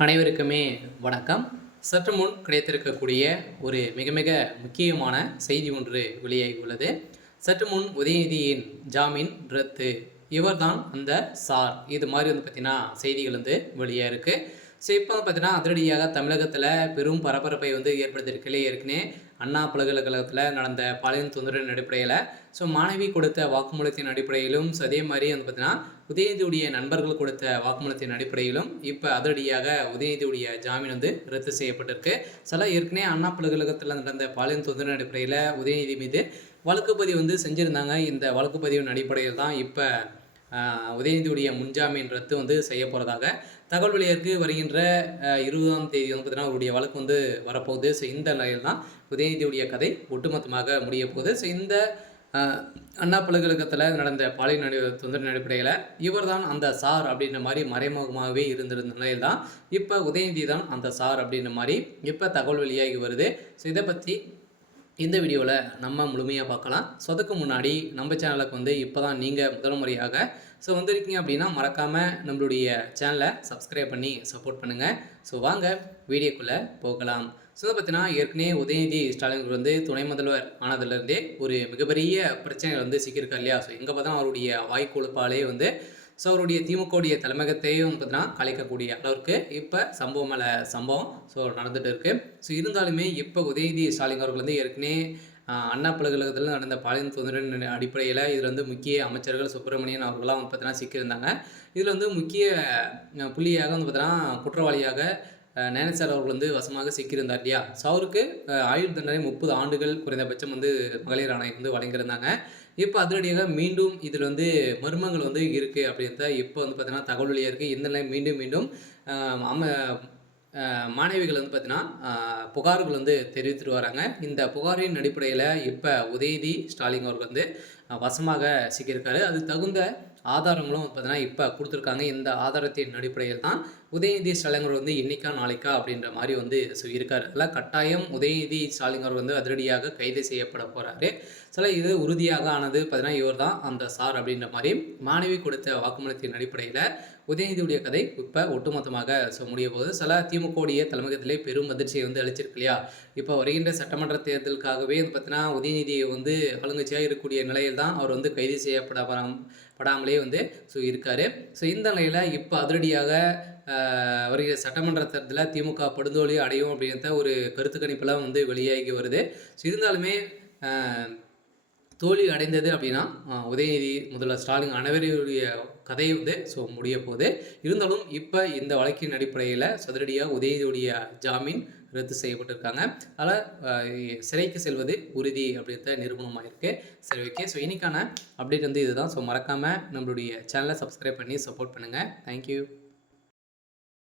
அனைவருக்குமே வணக்கம். சற்று முன் கிடைத்திருக்கக்கூடிய ஒரு மிக மிக முக்கியமான செய்தி ஒன்று வெளியாகி உள்ளது. சற்று முன் உதயநிதியின் ஜாமீன் ரத்து. இவர்தான் அந்த சார். இது மாதிரி பார்த்தீங்கன்னா செய்திகள் வெளியாக இருக்குது. ஸோ இப்போ பார்த்தீங்கன்னா அதிரடியாக தமிழகத்தில் பெரும் பரபரப்பை ஏற்படுத்தியிருக்கலே. ஏற்கனவே அண்ணா பல்கலைக்கழகத்தில் நடந்த பாலியல் தொந்தரவின் அடிப்படையில் மாணவி கொடுத்த வாக்குமூலத்தின் அடிப்படையிலும் அதே மாதிரி பார்த்தீங்கன்னா உதயநிதியுடைய நண்பர்கள் கொடுத்த வாக்குமூலத்தின் அடிப்படையிலும் இப்போ அதிரடியாக உதயநிதியுடைய ஜாமீன் ரத்து செய்யப்பட்டிருக்கு. சில ஏற்கனவே அண்ணா பல்கலைக்கழகத்தில் நடந்த பாலியல் தொந்தரவின் அடிப்படையில் உதயநிதி மீது வழக்குப்பதிவு செஞ்சுருந்தாங்க. இந்த வழக்குப்பதிவின் அடிப்படையில் தான் இப்போ உதயநிதியுடைய முன்ஜாமீன் ரத்து செய்ய போகிறதாக தகவல் வெளியிற்கு வருகின்ற 20ஆம் தேதி பார்த்தீங்கன்னா அவருடைய வழக்கு வரப்போகுது. ஸோ இந்த நிலையில் தான் உதயநிதியுடைய கதை ஒட்டுமொத்தமாக முடிய போகுது. ஸோ இந்த அண்ணா பல்கலைக்கழகத்தில் நடந்த பாலியல் தொந்தரவின் அடிப்படையில் இவர் தான் அந்த சார் அப்படின்ற மாதிரி மறைமுகமாகவே இருந்திருந்த நிலையில் தான் இப்போ உதயநிதி தான் அந்த சார் அப்படின்ற மாதிரி இப்போ தகவல் வெளியாகி வருது. ஸோ இதை பற்றி இந்த வீடியோவில் நம்ம முழுமையாக பார்க்கலாம். ஸோ அதுக்கு முன்னாடி நம்ம சேனலுக்கு இப்போ தான் நீங்கள் முதல் முறையாக வந்திருக்கீங்க அப்படின்னா மறக்காமல் நம்மளுடைய சேனலை சப்ஸ்கிரைப் பண்ணி சப்போர்ட் பண்ணுங்கள். ஸோ வாங்க வீடியோக்குள்ளே போகலாம். ஸோ பார்த்தீங்கன்னா ஏற்கனவே உதயநிதி ஸ்டாலின் துணை முதல்வர் ஆனதுலேருந்தே ஒரு மிகப்பெரிய பிரச்சனைகள் சிக்கியிருக்கார் இல்லையா. ஸோ எங்கே பார்த்தா அவருடைய வாய்க்கொழுப்பாலே ஸோ அவருடைய திமுகவுடைய தலைமையகத்தையும் பார்த்தீங்கன்னா கலைக்கக்கூடிய அளவுக்கு இப்போ சம்பவம் மேலே சம்பவம் நடந்துகிட்டு இருக்குது. ஸோ இருந்தாலுமே இப்போ உதயநிதி ஸ்டாலின் அவர்கள் ஏற்கனவே அண்ணா பல்கலைக்கழகத்தில் நடந்த பாலியல் தொந்தரவின் அடிப்படையில் இதில் முக்கிய அமைச்சர்கள் சுப்பிரமணியன் அவர்களாம் பார்த்தீங்கன்னா சிக்கியிருந்தாங்க. இதில் முக்கிய புள்ளியாக பார்த்தீங்கன்னா குற்றவாளியாக நேனசார் அவர்கள் வசமாக சிக்கியிருந்தார் இல்லையா. ஸோ அவருக்கு ஆயுள் தண்டனை 30 ஆண்டுகள் குறைந்தபட்சம் மகளிர் ஆணையம் வழங்கியிருந்தாங்க. இப்போ அதிரடியாக மீண்டும் இதில் மர்மங்கள் இருக்குது அப்படின்றத இப்போ பார்த்தீங்கன்னா தகவல் வெளியாக இருக்குது. இந்த நிலை மீண்டும் மீண்டும் மாணவிகள் பார்த்தீங்கன்னா புகார்கள் தெரிவித்துட்டு வராங்க. இந்த புகாரின் அடிப்படையில் இப்போ உதயநிதி ஸ்டாலின் அவர்கள் வசமாக சிக்கியிருக்காரு. அது தகுந்த ஆதாரங்களும் பார்த்தீங்கன்னா இப்போ கொடுத்துருக்காங்க. இந்த ஆதாரத்தின் அடிப்படையில் தான் உதயநிதி ஸ்டாலின் அவர் இன்னைக்கா நாளைக்கா அப்படின்ற மாதிரி இருக்கார். அதெல்லாம் கட்டாயம் உதயநிதி ஸ்டாலின் அவர் அதிரடியாக கைது செய்யப்பட போகிறாரு. சில இது உறுதியாக ஆனது பார்த்தீங்கன்னா இவர் தான் அந்த சார் அப்படின்ற மாதிரி மாணவி கொடுத்த வாக்குமூலத்தின் அடிப்படையில் உதயநிதியுடைய கதை இப்போ ஒட்டுமொத்தமாக முடிய போகுது. சில திமுகவுடைய தலைமையகத்திலே பெரும் அதிர்ச்சியை அளிச்சிருக்கு இல்லையா. இப்போ வருகின்ற சட்டமன்ற தேர்தலுக்காகவே பார்த்தீங்கன்னா உதயநிதியை ஆளுங்கட்சியாக இருக்கக்கூடிய நிலையில் தான் அவர் கைது செய்யப்படாமலே இருக்கார். ஸோ இந்த நிலையில் இப்போ அதிரடியாக வருகிற சட்டமன்ற தேர்தலில் திமுக படுதோல்வி அடையும் அப்படின்ற ஒரு கருத்து கணிப்பெல்லாம் வெளியாகி வருது. ஸோ இருந்தாலுமே தோல்வி அடைந்தது அப்படின்னா உதயநிதி முதல்வர் ஸ்டாலின் அனைவருடைய கதை முடிய போகுது. இருந்தாலும் இப்போ இந்த வழக்கின் அடிப்படையில் சதுரடியாக உதயநிதியுடைய ஜாமீன் ரத்து செய்யப்பட்டிருக்காங்க. அதில் சிறைக்கு செல்வது உறுதி அப்படின்ற நிரூபணமாக இருக்குது. சரி, ஓகே. ஸோ இன்னைக்கான அப்டேட் இதுதான். ஸோ மறக்காமல் நம்மளுடைய சேனலை சப்ஸ்கிரைப் பண்ணி சப்போர்ட் பண்ணுங்கள். தேங்க்யூ.